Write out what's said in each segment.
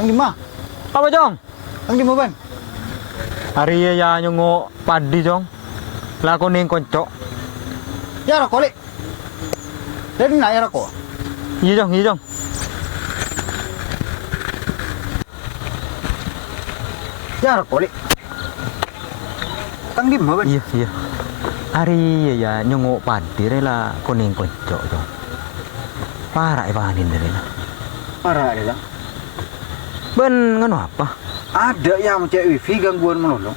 Ang lima. Apa Jong? Ang lima ban. Hari ya nyungo padi Jong. Lah aku ning konco. Ya rako le. Dari na ya rako. Iya Jong, iya Jong. Ya rako le. Ang lima ban. Iya, iya. Hari ya nyungo padi rela kuning konco Jong. Parah ibanin dari lah. Parah ada lah. Ben nganu apa? Ada yang cek wifi gangguan melolong.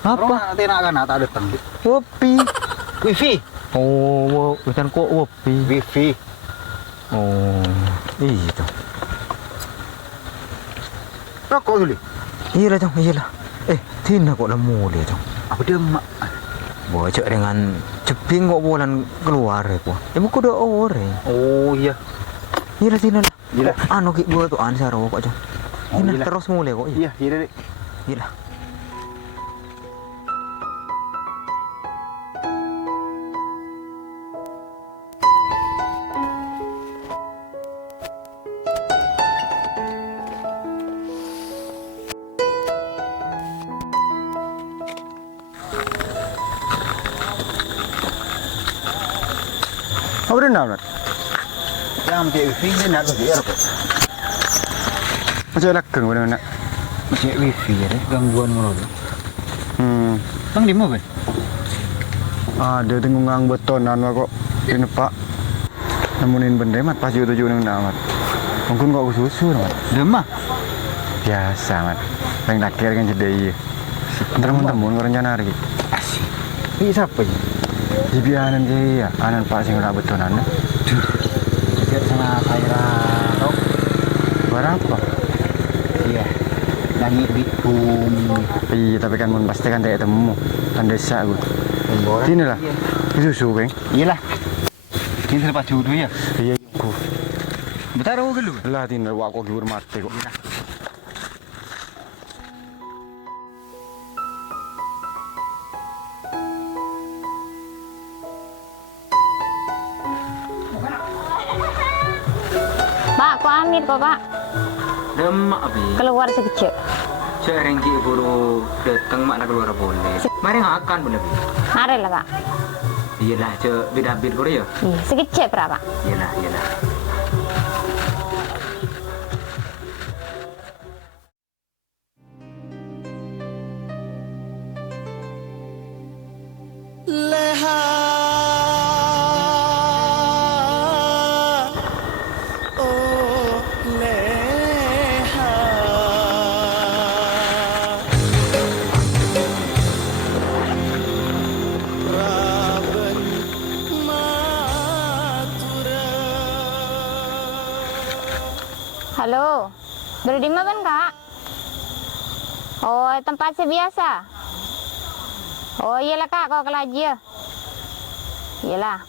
Apa? Orang tidak akan tak ada tanggung. Wopi. Wifi. Oh, bukan kok wopi. Wifi. Oh, itu. Rokok dulu. Iya lah Jong, iya lah. Tina kok lemu dia Jong. Apa dia mak? Bocok dengan ceping kok bulan keluar ya kok. Buku udah orang. Oh iya. Iya lah Tina lah. Iya lah. Anu ki gua tuh ansaro kok Jong. Oh, Tina iya lah. terus mulai kok. Iya, iya deh. Iya lah. Apa dia nak? Yang cek wifi dia nak tu ya rokok. Macam lakang mana nak? Cek wifi ya deh gangguan melolong. Ang lima ban. Ada tenggungang betonan kok ini pak. Nemuin benda mat pas tujuh nang mat. Mungkin kok susu mat. Demah. Biasa mat. Paling takir kan jadi. Temen-temen rencana hari. Asik. Ini siapa ini? Jibianan je ya, anan pak sing nak betonan. Dia sana cairan rok. Berapa? Iya. Langit bikum. Iya, tapi kan mun pasti kan tak temu. Kan desa aku. Pemboran. Sini lah. Susu beng. Iyalah. Ini selepas jodoh ya. Iya, aku. Bentar aku dulu. Lah tina wak kok giur mati kok. Pak, kok amit kok Pak? Demak abi. Keluar sekejap. Cek rengki buru datang mak nak keluar boleh. Mari akan boleh. Mari lah Pak. Iya lah, cek bidabit buru ya. Iya, sekejap Pak. Iya lah, iya lah. Halo, beri di mana Kak? Oh, tempat biasa. Oh iyalah Kak, kau kelaji ya. Iyalah.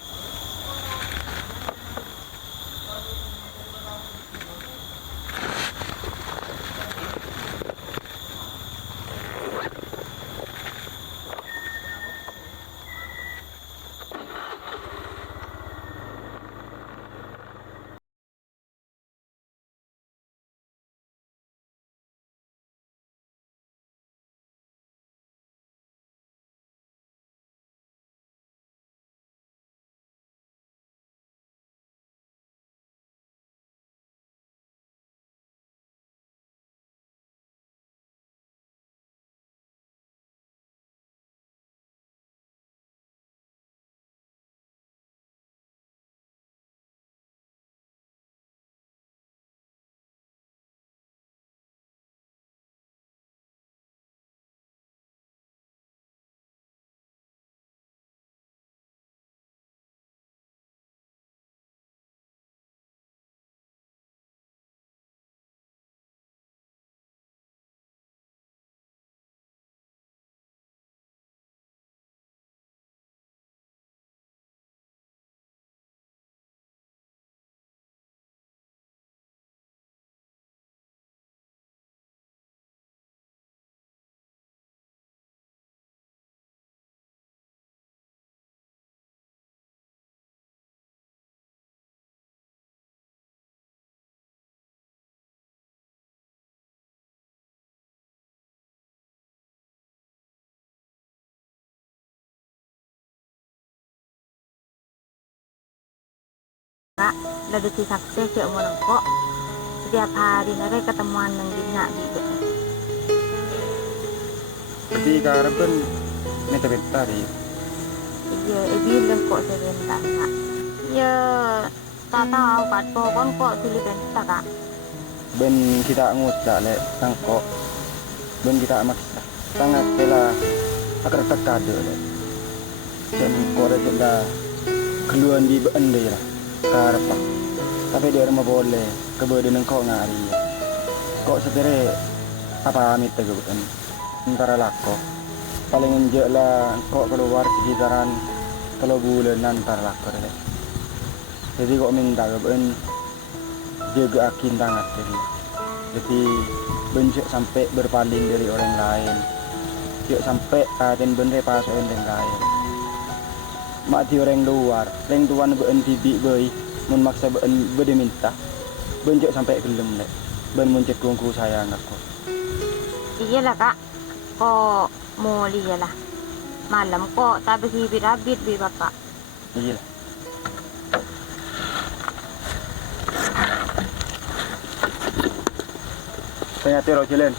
Kak, lagi si sakti cek mau nengkok. Setiap hari mereka ketemuan nang dina di Jadi karapan minta di iya, bilang kok sebentar Kak. Ya, tak tahu Kak, pokoknya kok pilih bentar Kak. ben kita ngutak le tangkok ben kita maksa sangat bela agar terkade le dan kore jenda keluan di bende lah karpa tapi dia mau boleh kebede nang kok ngari kok setere apa amit tego ben antara lako paling enjek lah kok keluar sekitaran 3 bulan antara lako le jadi kok minta ben jaga akin tangan jadi benjok sampai berpaling dari orang lain yuk sampai dan bener pas orang lain mati orang luar orang tuan ben tibi boy mun maksa ben bede minta benjok sampai gelem lek ben muncet kungku sayang aku Iyalah Kak, kok mau liyalah. Malam kok tapi hibit-habit bi Bapak. iya saya tiro jalan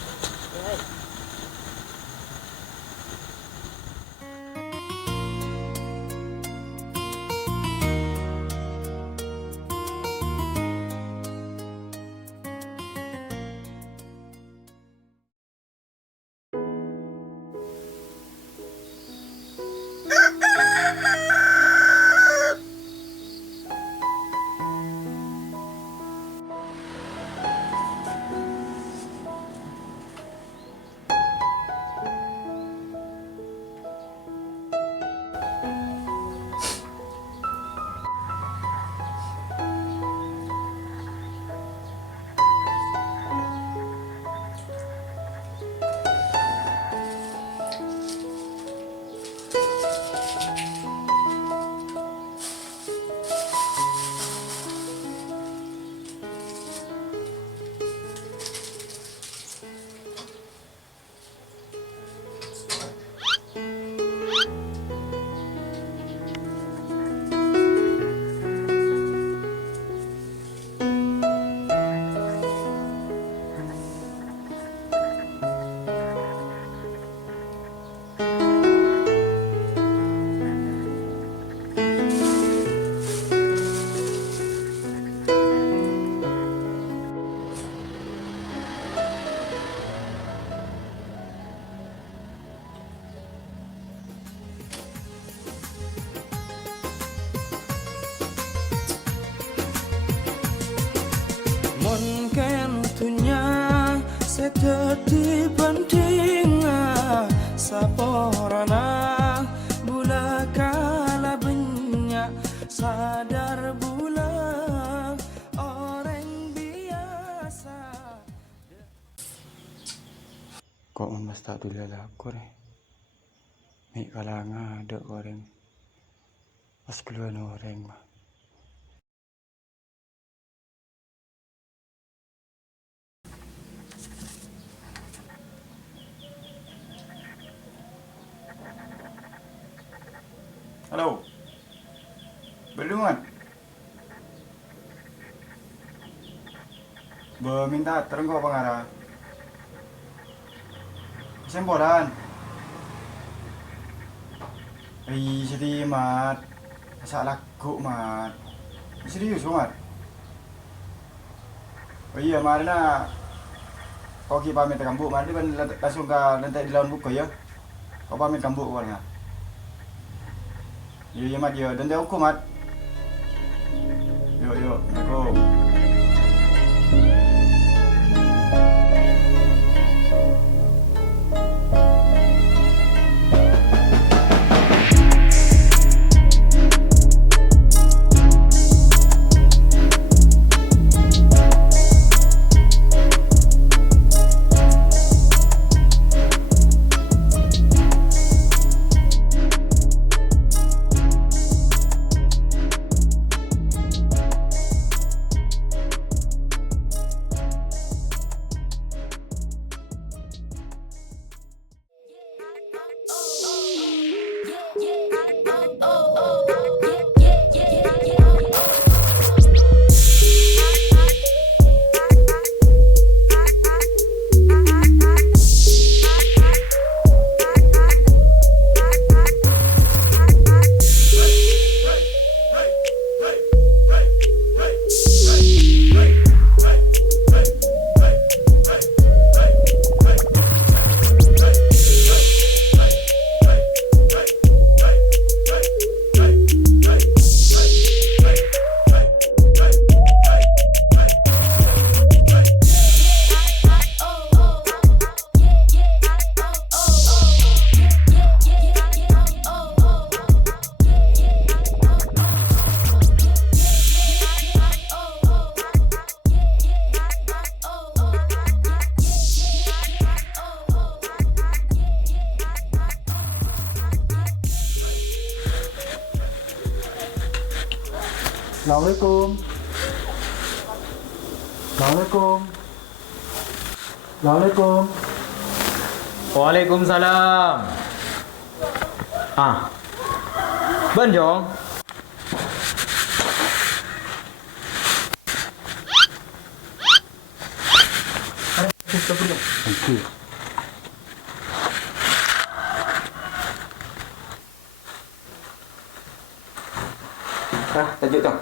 Mungkin tunya seteti pentingnya saporana bula kala banyak sadar bula orang biasa kok mas tak dulu lah aku nih nih kalangan ada orang pas keluar orang mah halo belum kan minta terengkau pengarah sembolan jadi mat masa laku mat serius mat oh iya mari na kau ki pamit kambu mari ban langsung ke lantai di lawan buku ya kau pamit kambu warna iya mat ya dan dia hukum mat yuk aku Assalamualaikum. Assalamualaikum. Assalamualaikum. Waalaikumsalam. Ben Jong. Thank you. Tajuk tu.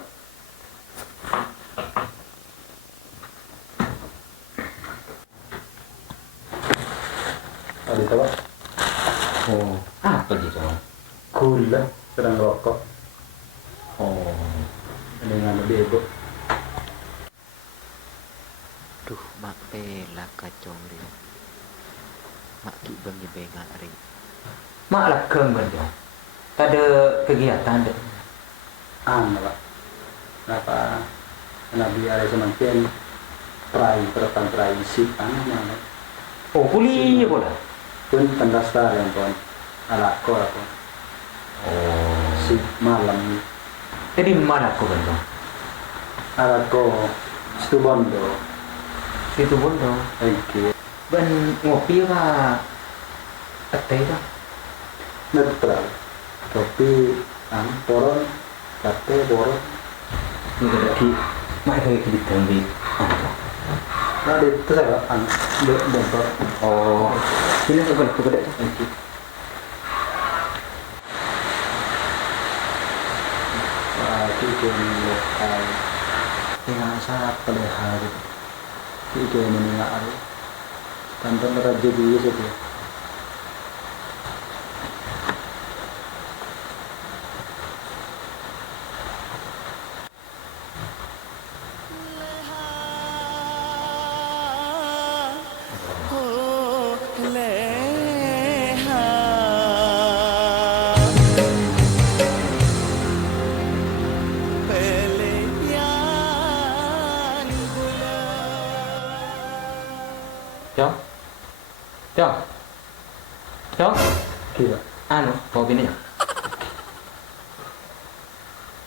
Ada tahu? Oh, apa gitu? Gula sedang rokok Oh, dengan bego. Duh, mak pela kacau ri. Mak ki bang ye benga ri. mak lah keng Ben Jong. Tak ada kegiatan deh. Pak. Kenapa Nabi ada semakin terapan sip mana? Oh, kuliah pula. Pun pendaftar yang pun ala ko aku. Oh, Sip malam jadi mana aku Ben Jong? ala ko Situbondo. Situ Bondo. Oke. Ben ngopi lah. Teh dah. Netral. Kopi poron kate boron. Ni lagi mak ada di tembi. Nah itu saya bentor. Oh, ini sebenarnya aku gede. Itu lokal. Yang saya pelihara. Itu yang mendengar. Tanpa raja dia saja. Jom. Jom. Jom. Kira. Anu, bawa bini ya.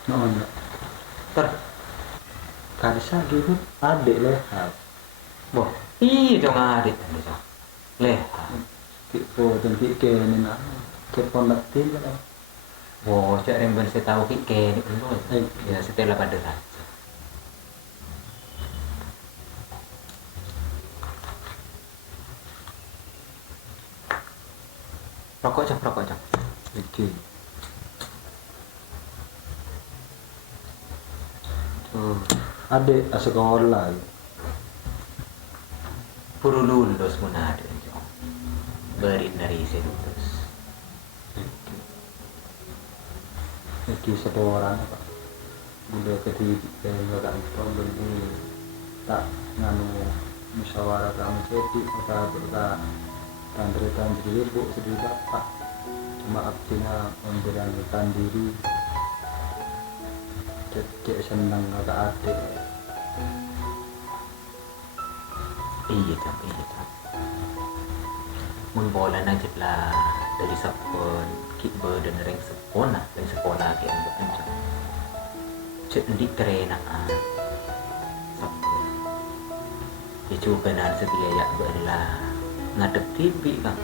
Noon. Ter. Karisa gitu adik leha. Boh. Ih, jong adik tadi jong. Leha. Tipo tenti ke ni na. Ke pondatin lah. Boh, cak remben saya tahu ke ni dulu. Eh. Ya, setelah pada raja. Rokok jom, rokok jom. Oke. Adik sekolah. Puru lulus pun ada jom. Berin dari sedulus. Oke, satu orang apa? Bunda ketiga orang itu beli tak nganu musyawarah kamu jadi kita tantri ibu sedih bapak cuma abdina memberanikan diri cek senang agak adik Iya jom, iya jom. Mun bola aja lah dari sapon kiper dan ring sekolah ke yang bekencang. Cek di terenaan sapon. Ya coba nan sebiaya belah ngadep TV kan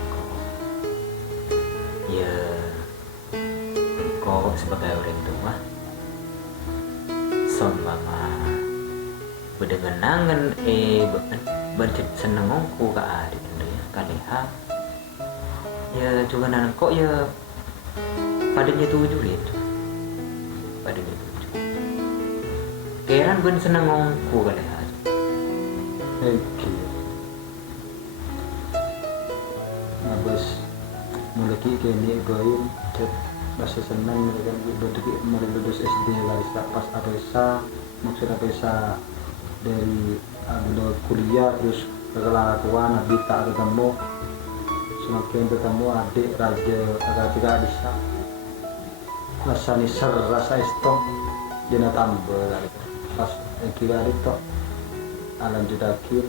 ya kau sebagai orang tua son mama berdengenangan bercet seneng ngongku ke adik ya kaleha ya juga nan kok ya padanya tujuh itu padanya tujuh keran ben seneng ngongku kaleha bos mulai kini goyim cek bahasa senang mereka mulai lulus SD larisa pas APSA maksud APSA dari ambil kuliah terus kelakuan Abita ketemu semakin ketemu adik raja tiga Adisa rasa niser rasa estok jena tambah pas kira itu alam judakin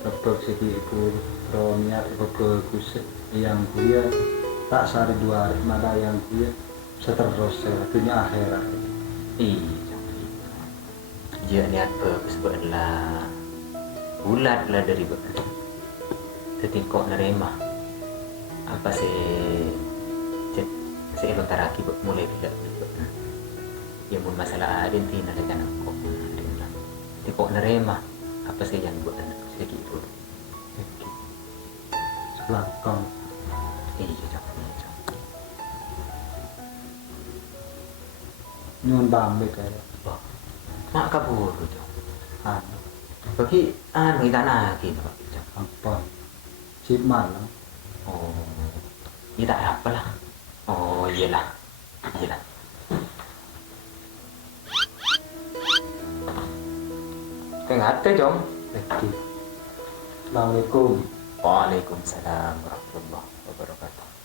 tebak segi ibu niat ke kuset yang kuliah tak sehari dua hari mana yang kuliah seterusnya dunia akhirat iya Dia niat sebab lah bulat lah dari setingkok nerema apa saya lontaraki mulai tidak ya mun masalah ada tina dengan kok kok nerema apa sih yang buat anak saya gitu Belakang. iya cok Nyun bambe kaya. mak kabur cok Anu. bagi anu tanah gitu cok Apa? Sip malam. oh iya tak apa lah oh iyalah Kengat tuh Jom. Assalamualaikum. Waalaikumsalam warahmatullahi wabarakatuh.